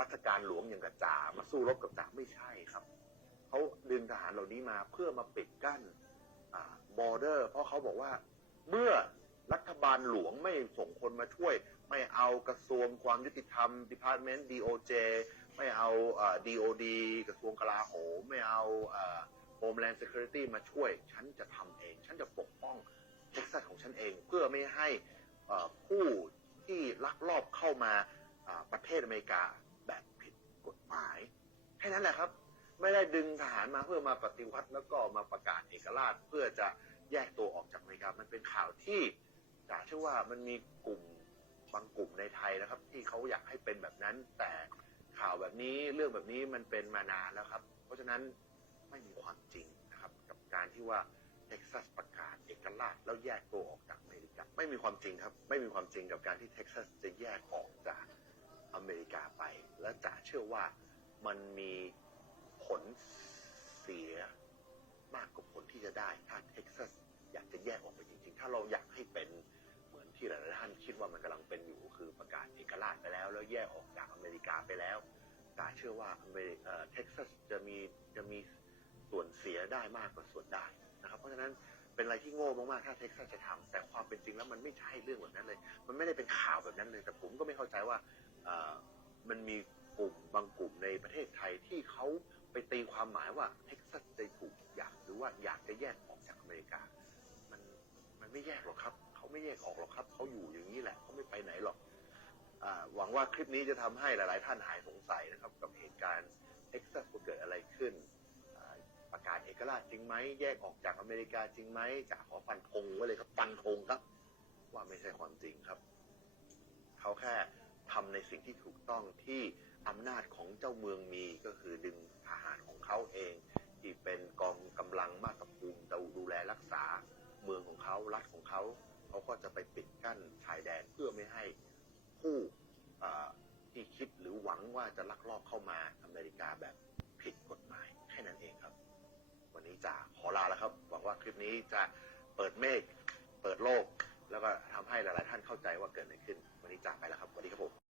รัชการหลวงอย่างกับจ่ามาสู้รบกับจ่าไม่ใช่ครับเขาดึงทหารเหล่านี้มาเพื่อมาปิดกั้นบอร์เดอร์ เพราะเขาบอกว่าเมื่อรัฐบาลหลวงไม่ส่งคนมาช่วย ไม่เอากระทรวงความยุติธรรม Department DOJ ไม่เอาเอ่อ DOD กระทรวงกลาโหมไม่เอา Homeland Security มาช่วย ฉันจะทำเอง ฉันจะปกป้องเท็กซัสของฉันเอง เพื่อไม่ให้ผู้ที่ลักลอบเข้ามาประเทศอเมริกา กฎหมายแค่นั้นแหละครับ ไม่ได้ดึงทหารมาเพื่อมาปฏิวัติแล้วก็มาประกาศเอกราชเพื่อจะแยกตัวออกจากอเมริกามันเป็นข่าวที่จ่าเชื่อว่ามันมีกลุ่มบางกลุ่มในไทยนะครับ ที่เขาอยากให้เป็นแบบนั้น แต่ข่าวแบบนี้เรื่องแบบนี้มันเป็นมานานแล้วครับ เพราะฉะนั้นไม่มีความจริงนะครับกับการที่ว่าเท็กซัสประกาศเอกราชแล้วแยกตัวออกจากอเมริกาไม่มีความจริงครับ ไม่มีความจริงกับการที่เท็กซัสจะแยกออกจากอเมริกาไป และจ่าเชื่อว่ามันมีผลเสียมากกว่าผลที่จะได้ ถ้าเท็กซัสอยากจะแยกออกไปจริงๆ ถ้าเราอยากให้เป็นเหมือนที่หลายๆท่านคิดว่ามันกำลังเป็นอยู่คือประกาศเอกราชไปแล้ว แล้วแยกออกจากอเมริกาไปแล้วจ่าเชื่อว่าเ,เเท็กซัสจะมีจะมีส่วนเสียได้มากกว่าส่วนได้นะครับ เพราะฉะนั้นเป็นอะไรที่โง่มากๆ ถ้าเท็กซัสจะทำแต่ความเป็นจริงแล้วมันไม่ใช่เรื่องแบบนั้นเลย มันไม่ได้เป็นข่าวแบบนั้นเลย แต่ผมก็ไม่เข้าใจว่ามันมี กลุ่มบางกลุ่มในประเทศไทยที่เขาไปตีความหมายว่าเท็กซัสจะถูกอยากหรือว่าอยากจะแยกออกจากอเมริกา มันมันไม่แยกหรอกครับ เขาไม่แยกออกหรอกครับ เขาอยู่อย่างนี้แหละเขาไม่ไปไหนหรอกอหวังว่าคลิปนี้จะทำให้หลาย ๆ ท่านหายสงสัยนะครับ กับเหตุการณ์เท็กซัสเกิดอะไรขึ้นประกาศเอกราชจริงไหมแยกออกจากอเมริกาจริงไหมจะขอฟันธงไว้เลยครับฟันธงครับ ว่าไม่ใช่ความจริงครับ เขาแค่ ทำในสิ่งที่ถูกต้องที่อำนาจของเจ้าเมืองมีก็คือดึงทหารของเขาเอง ที่เป็นกองกำลังมากกับภูมิดูแลรักษาเมืองของเขารัฐของเขาเขาก็จะไปปิดกั้นชายแดนเพื่อไม่ให้ผู้ที่คิดหรือหวังว่าจะลักลอบเข้ามาอเมริกาแบบผิดกฎหมายแค่นั้นเองครับ วันนี้จะขอลาแล้วครับ หวังว่าคลิปนี้จะเปิดเมฆเปิดโลก แล้วก็ทำให้หลาย ๆ ท่านเข้าใจว่าเกิดอะไรขึ้น วันนี้จากไปแล้วครับสวัสดีครับผม